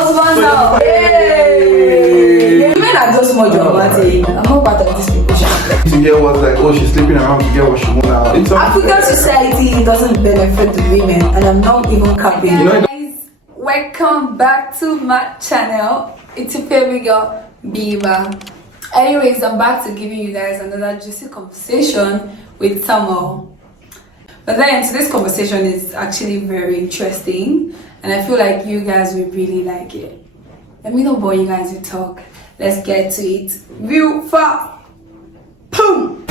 husband now. Yay! Men are just more dramatic. I'm not part of this people. To get what's like, oh, she's sleeping around to get what she wants now. African society doesn't benefit the women, and I'm not even capping. You know, Guys, welcome back to my channel. It's your favorite girl, Biba. Anyways, I'm back to giving you guys another juicy conversation with Samuel. But then today's conversation is actually very interesting, and I feel like you guys will really like it. Let me not bore you guys with talk. Let's get to it real fast. Boom!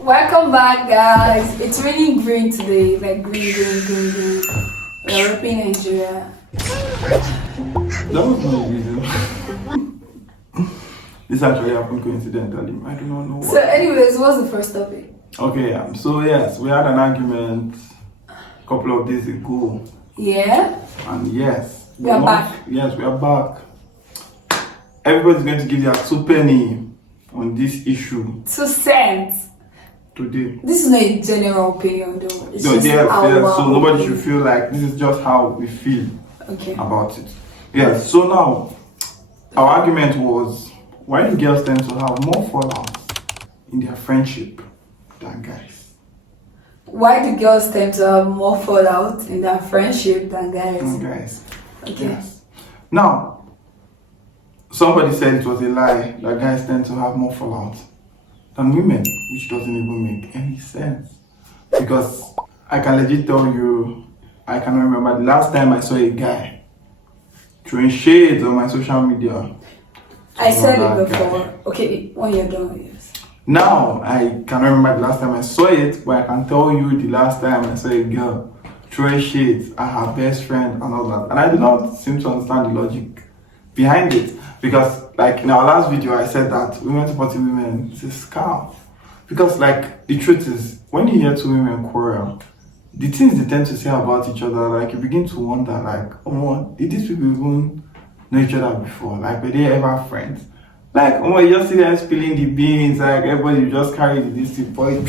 Welcome back, guys. It's raining green today, like green. We're repping Nigeria. that was no reason. This actually happened coincidentally. I do not know why. So, anyways, what's the first topic? Okay, so yes, we had an argument a couple of days ago. Yeah? And yes, We are back. Yes, we are back. Everybody's going to give their 2 penny on this issue 2 cents. today. This is not a general opinion, though. It's So, just yes, our so nobody opinion. should feel like this is just how we feel Okay. about it. Yes, so now, our argument was, why do girls tend to have more fallouts in their friendship than guys? Why do girls tend to have more fallout in their friendship than guys? Guys. Okay. Yes. Now, somebody said it was a lie that guys tend to have more fallout than women, which doesn't even make any sense. Because I can legit tell you, I can remember the last time I saw a guy throwing shades on my social media. I said About it that before. guy. Okay, when you're done, yes. Now, I cannot remember the last time I saw it, but I can tell you the last time I saw a girl throwing shades at her best friend and all that. And I do not seem to understand the logic behind it. Because, like, in our last video, I said that women supporting women is a scam. Because, like, the truth is, when you hear 2 women quarrel, the things they tend to say about each other, like, you begin to wonder, like, oh, did these people even know each other before? Like, were they ever friends? Like, oh, you just see them spilling the beans, like, everybody just carry this boy.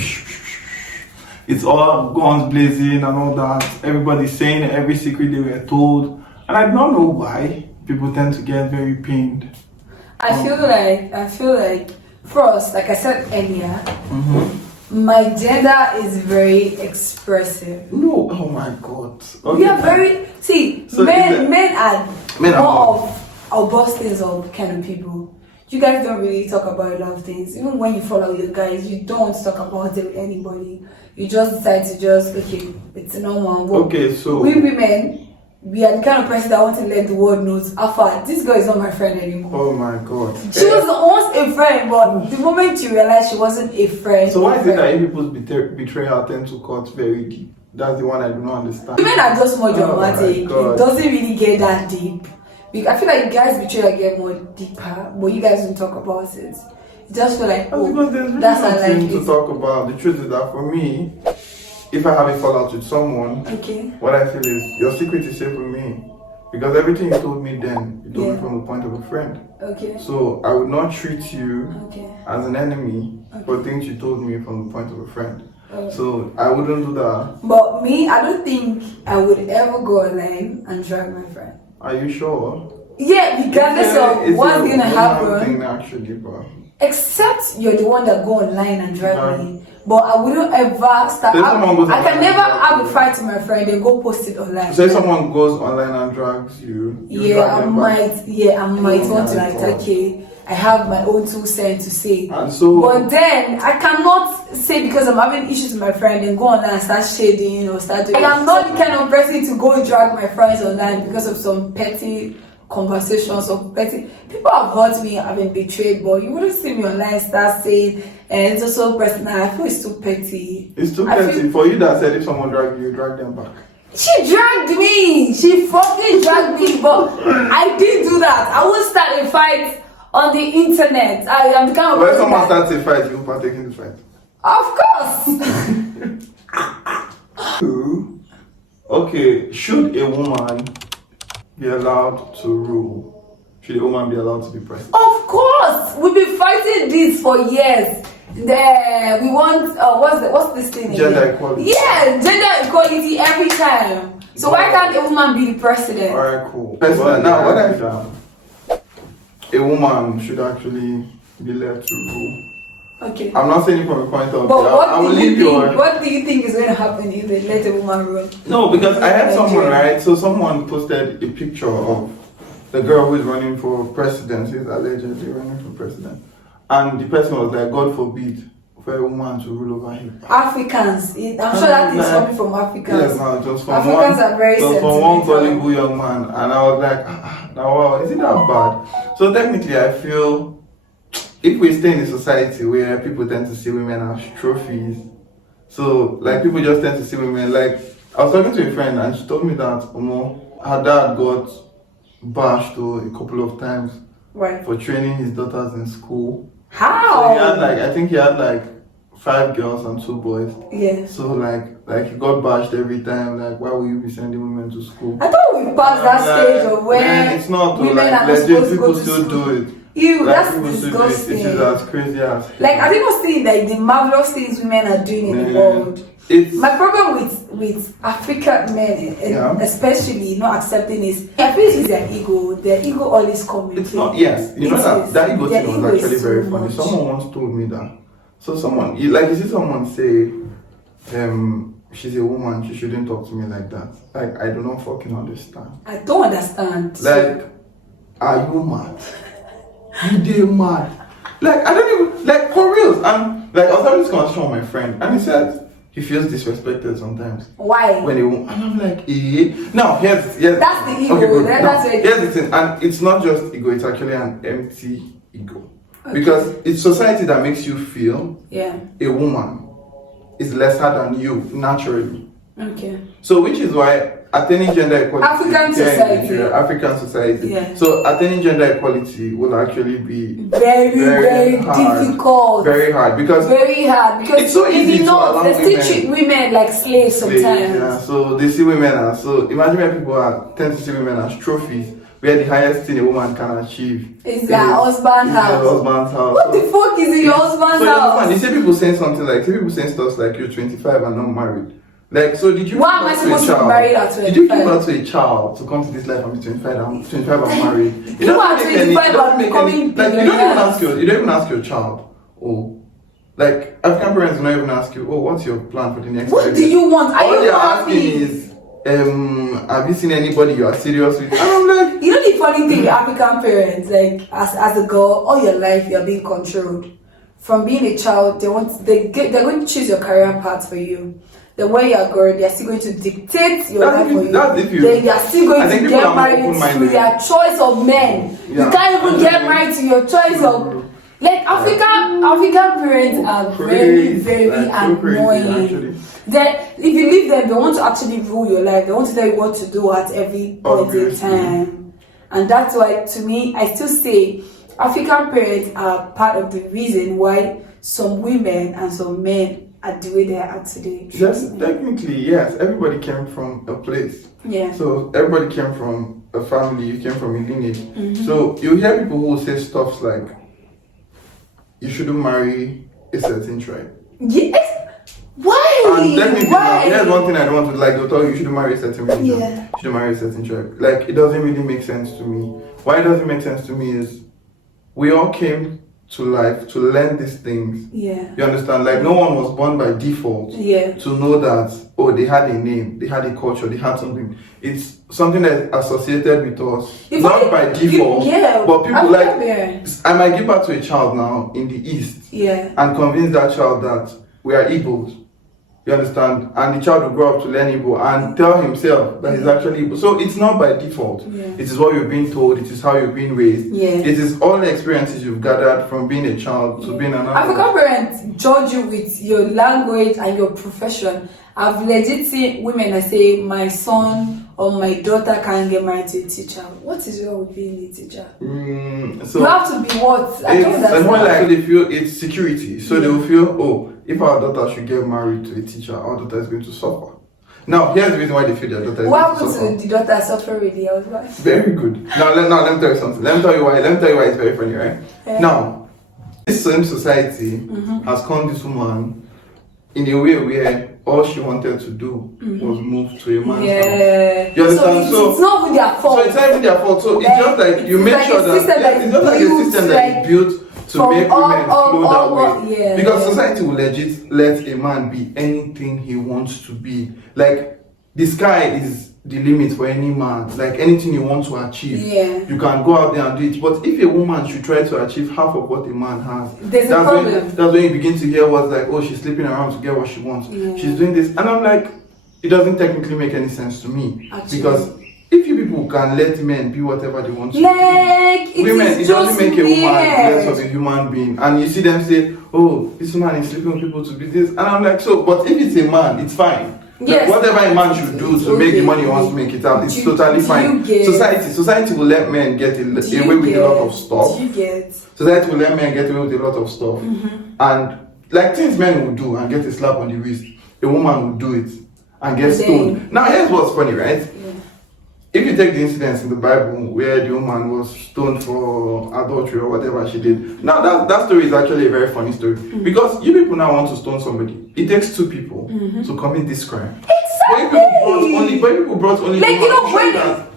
It's all guns blazing and all that. Everybody's saying every secret they were told. And I don't know why people tend to get very pained. I feel like first, like I said earlier, my gender is very expressive. No, oh my god. We are very So men are Men are more of busters of kind of people. You guys don't really talk about a lot of things. Even when you follow your guys, you don't talk about it with anybody. You just decide to okay, it's normal. But Okay, so we women, we are the kind of person that want to let the world know, Alpha, this girl is not my friend anymore. oh my god. She was once a friend, but the moment you realize she wasn't a friend. So why is it that if people's betrayal tend to cut very deep? That's the one I do not understand. Women are just more dramatic. Oh my God. It doesn't really get that deep. I feel like guys betrayal get more deeper, but you guys don't talk about it. You just feel like, That's because there's really that's how nothing life to is. talk about. The truth is that for me, if I have a fallout with someone, Okay. what I feel is your secret is safe with me. Because everything you told me then, you told me from the point of a friend. Okay. So I would not treat you Okay. as an enemy for things you told me from the point of a friend. Okay. So I wouldn't do that. But me, I don't think I would ever go online and drag my friend. Are you sure? Yeah, regardless of what's gonna happen. Thing actually, but Except you're the one that go online and drag me. But I wouldn't ever start. Say someone goes I can online never and have a fight with my friend and go post it online. say someone goes online and drags you. You drag I them back. might want to my like, God. okay, I have my own 2 cents to say. And so, But then I cannot say because I'm having issues with my friend and go online and start shading or start doing. I'm not the kind of person to go and drag my friends online because of some petty conversations or petty. People have hurt me, I've been betrayed, but you wouldn't see me online start saying, and it's also personal. I feel it's too petty. it's too I petty feel- for you that said if someone drag you, drag them back. She dragged me. She fucking dragged me, but I didn't do that. I won't start a fight on the internet. I am the kind of When person someone that- starts a fight, you partake in the fight. Of course. Okay, should a woman be allowed to rule? Should a woman be allowed to be president? Of course. We've been fighting this for years. We want what's this thing? Gender again? equality. Yeah, gender equality every time. So why can't a woman be the president? Alright, cool. President. Now, what I found, a woman should actually be left to rule. Okay. I'm not saying it from a point of But view. I will leave what do you think is going to happen if they let a woman rule? No, because I had someone, right? So someone posted a picture of the girl who is running for president, who's allegedly running for president. And the person was like, God forbid for a woman to rule over him. Africans. I'm sure that is coming from Africans. Yes, no, just from Africans are very just from one sentimental. gullible young man. And I was like, now wow, is it that bad? So technically I feel if we stay in a society where people tend to see women as trophies, so like people just tend to see women like I was talking to a friend and she told me that her dad got bashed a couple of times Right. for training his daughters in school. How? So he had I think he had 5 girls and 2 boys. Yes. So like he got bashed every time. Like, why will you be sending women to school? I thought we passed that stage of where Man, it's not women like are not legit supposed to people go to still school. do it. Ew, Like, that's people still do it. disgusting. It is as crazy as hell. Like, I think seeing like the marvelous things women are doing in the Man, world. It's My problem with African men, Yeah. especially not accepting, is I feel it's their ego. Their ego always comes. it's not yes. You know It is. that ego Their thing ego was is actually so very funny. much. Someone once told me that. So you see someone say, she's a woman, she shouldn't talk to me like that. Like I do not fucking understand. I don't understand. Like, are you mad? You did mad. Like, I don't even, like, for reals. And, like, I was having this conversation with my friend, and he said he feels disrespected sometimes. Why? When and I'm like, eh? Now, here's That's the ego. Okay, good. That's Now, what it here's the thing, and it's not just ego, it's actually an empty ego. Because it's society that makes you feel Yeah. a woman is lesser than you, naturally. Okay. So, which is why attaining gender equality African here in society. Nigeria, African society. Yeah. So attaining gender equality will actually be Very hard. difficult. Very hard because Very hard because It's so easy in the to north allow they still women- treat women like slaves sometimes. yeah, so they see women as so imagine when people tend to see women as trophies where the highest thing a woman can achieve Is their husband's their house. husband's house. What the fuck is in your husband's So you understand, house? you see people saying something like stuff like you're 25 and not married. Like, so did you Why give am I birth supposed a to be child? married at Did you give 25? birth to a child to come to this life and be 25 and married? It You are doesn't make any- 25 it doesn't and make becoming any- like, billionaires. you don't even ask your child, oh, like African parents do not even ask you, oh, what's your plan for the next What 5 do years? you want? Are All you they're asking happy? is, have you seen anybody you are serious with? And I'm like, You know the funny thing with African parents, like as a girl, all your life you're being controlled. From being a child, they're going to choose your career path for you. Then when you're a girl, they're still going to dictate your life for you. Then you're still I going think to people get are more married open-minded. to their choice of men. Yeah. You can't even get married to your choice of like African parents are very, Crazy. very Like, so crazy, annoying. actually. Then if you leave them, they want to actually rule your life. They want to tell you what to do at every point in Obviously. time. And that's why, to me, I still say African parents are part of the reason why some women and some men are the way they are today. just technically, yes, everybody came from a place. Yeah. So everybody came from a family, you came from a lineage. Mm-hmm. So you hear people who say stuff like, you shouldn't marry a certain tribe. Yes. Why? And definitely, Why? here's one thing I don't want to like. They'll tell you shouldn't marry a certain religion. Yeah. You shouldn't marry a certain tribe. Like, it doesn't really make sense to me. Why it doesn't make sense to me is we all came to life to learn these things. Yeah. You understand? Like, no one was born by default Yeah. to know that, oh, they had a name, they had a culture, they had something. It's something that's associated with us, If not I- by default. yeah. But people African like, parents. I might give birth to a child now in the East Yeah. and convince that child that we are Igbos. You understand? And the child will grow up to learn Igbo and tell himself that he's actually Igbo. So it's not by default. Yeah. It is what you're being told. It is how you're being raised. Yeah. It is all the experiences you've gathered from being a child to being an adult. African parents judge you with your language and your profession. I've legit seen women that say, my son or my daughter can't get married to a teacher. What is wrong with being a teacher? So You have to be what? I don't it's more understand. like they feel it's security. So they will feel, oh, if our daughter should get married to a teacher, our daughter is going to suffer. Now, here's the reason why they feel their daughter is What going to happened suffer. to the daughter suffer with the husband? Very good. Now let me tell you something. Let me tell you why it's very funny, right? Yeah. Now, this same society has come this woman in a way where all she wanted to do was move to a man's house. You understand? So it's not even their fault. So it's not even their fault. So it's just like you make sure that it's just like a system that is built to make women flow that way. Because society will legit let a man be anything he wants to be. Like the sky is the limit for any man. Like anything you want to achieve, you can go out there and do it. But if a woman should try to achieve half of what a man has, there's a problem. That's when you begin to hear what's like, oh, she's sleeping around to get what she wants. She's doing this, and I'm like, it doesn't technically make any sense to me. Actually. Because if you people can let men be whatever they want to be, women, it doesn't make a woman less of a human being. And you see them say, oh, this man is sleeping with people to be this, and I'm like, so, but if it's a man, it's fine. Yes, like whatever a man should do to make the money he wants to make it out, it's totally fine. Society will let men get away with a lot of stuff. Society will let men get away with a lot of stuff. And like things men will do and get a slap on the wrist, a woman will do it and get stoned. Now here's what's funny, right? If you take the incidents in the Bible where the woman was stoned for adultery or whatever she did, now that story is actually a very funny story. Because you people now want to stone somebody. It takes two people to commit this crime. Exactly. But people brought only like, you know, when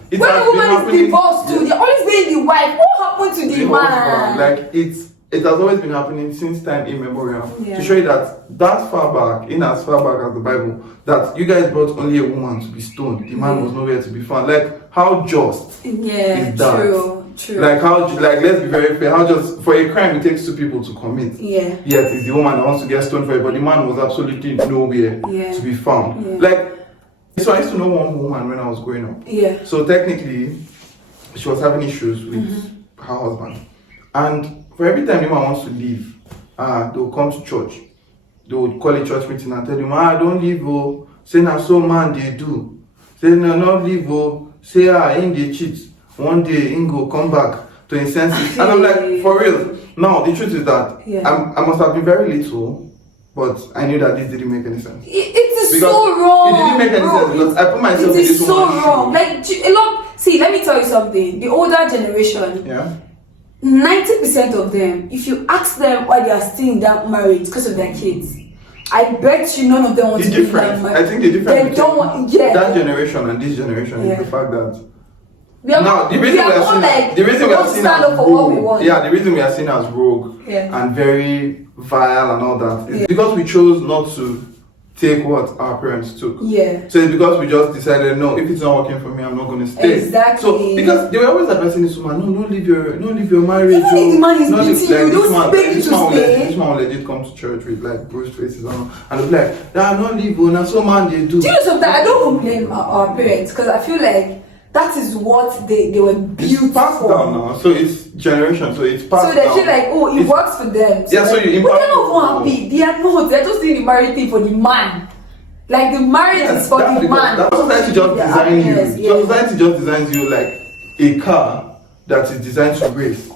the woman is divorced too, they're always being the wife. What happened to the man? Like it has always been happening since time immemorial. To show you that far back, in as far back as the Bible, that you guys brought only a woman to be stoned. The man was nowhere to be found. Like, how just is that? True. Like, let's be very fair. How just, for a crime, it takes two people to commit. Yet it's the woman that wants to get stoned for it, but the man was absolutely nowhere to be found. Like, so I used to know one woman when I was growing up. So technically, she was having issues with her husband. And for every time the man wants to leave, they'll come to church. They would call a church meeting and tell him, don't leave, oh. Say, now so man they do. Say, no, not leave, oh. Say, in they cheat. One day, Ingo come back to his senses. And I'm like, for real. Now, the truth is that I must have been very little, but I knew that this didn't make any sense. It is so wrong. It didn't make any sense because I put myself in this woman's shoes. It is so wrong. Like, see, let me tell you something. The older generation, 90% of them, if you ask them why they are still in that marriage because of their kids, I bet you none of them want to be in that marriage. I think the difference they don't want, that generation and this generation is the fact that the reason we are seen as rogue and very vile and all that is because we chose not to take what our parents took. So it's because we just decided, no, if it's not working for me, I'm not going to stay. Exactly. So because they were always advising this woman, no, leave your marriage. Even if the man is beating you, don't beg you to stay. This man will legit come to church with like bruised faces and they'll be like, not leave, and so man they do. Do you know something? I don't blame our parents because I feel like that is what they were built it's passed for. Down now, so it's generation, so it's passed down. So they down. feel like, it works for them. So so you but they're not happy. They are not. They're just doing the marriage thing for the man. Like the marriage is for the man. That's society just designs you. So society just designs you like a car that is designed to race.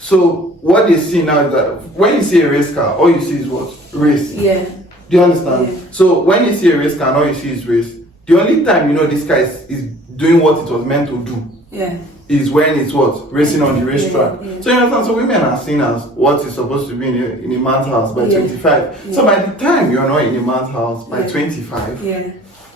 So what they see now is that when you see a race car, all you see is what? Race. Do you understand? So when you see a race car and all you see is race, the only time you know this car is doing what it was meant to do is when it's what? Racing on the racetrack. So you understand? So women are seen as what is supposed to be in a man's house by 25. So by the time you are not in a man's house by 25,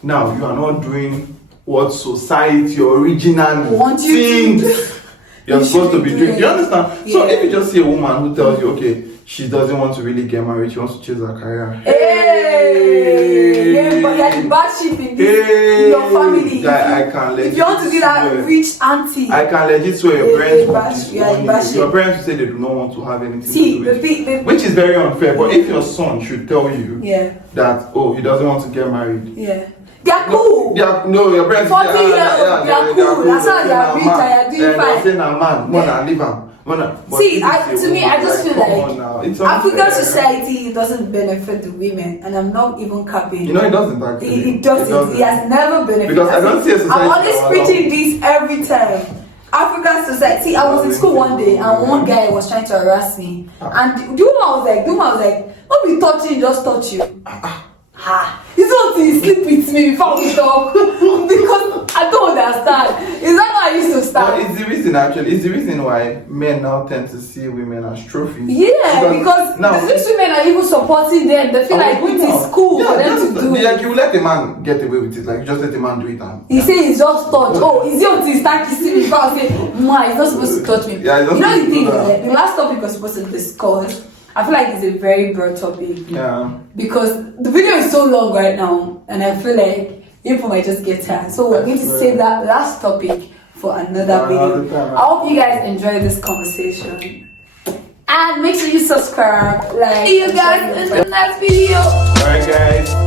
now you are not doing what society originally thinks you're supposed to be doing. You understand? So if you just see a woman who tells you, okay, she doesn't want to really get married, she wants to chase her career. But you're the bad sheep in your family. If you want to be that rich auntie, I can legit swear your parents your parents say they do not want to have anything to do with it, which is very unfair. But if your son should tell you that, he doesn't want to get married, they're cool. Your parents 40 years old, they're cool. That's how they are rich and you're doing fine. They're saying a man, more than leave him. See, to me, I just feel like African society doesn't benefit the women, and I'm not even capping. It doesn't actually. It doesn't. It has never benefited. Because I don't see a society. I'm always preaching this every time. African society. I was in school one day, and one guy was trying to harass me, and the woman was like, "Don't be touching, just touch you." It's not to sleep with me before we talk because I don't understand. Is that how I used to start. But it's the reason actually. It's the reason why men now tend to see women as trophies. Yeah, because these women are even supporting them. They feel like it is cool for them to do it. Like you let a man get away with it, like just let a man do it. And he say it's just touch. Oh, is he until he start kissing me? Because I say, ma, he's not supposed to touch me. Yeah, you know the thing, the last topic we're supposed to discuss, I feel like it's a very broad topic. Yeah. Because the video is so long right now, and I feel like people might just get tired. So we're going to save that last topic for another video. I hope you guys enjoyed this conversation. And make sure you subscribe, like. See you guys in the next video. Alright guys.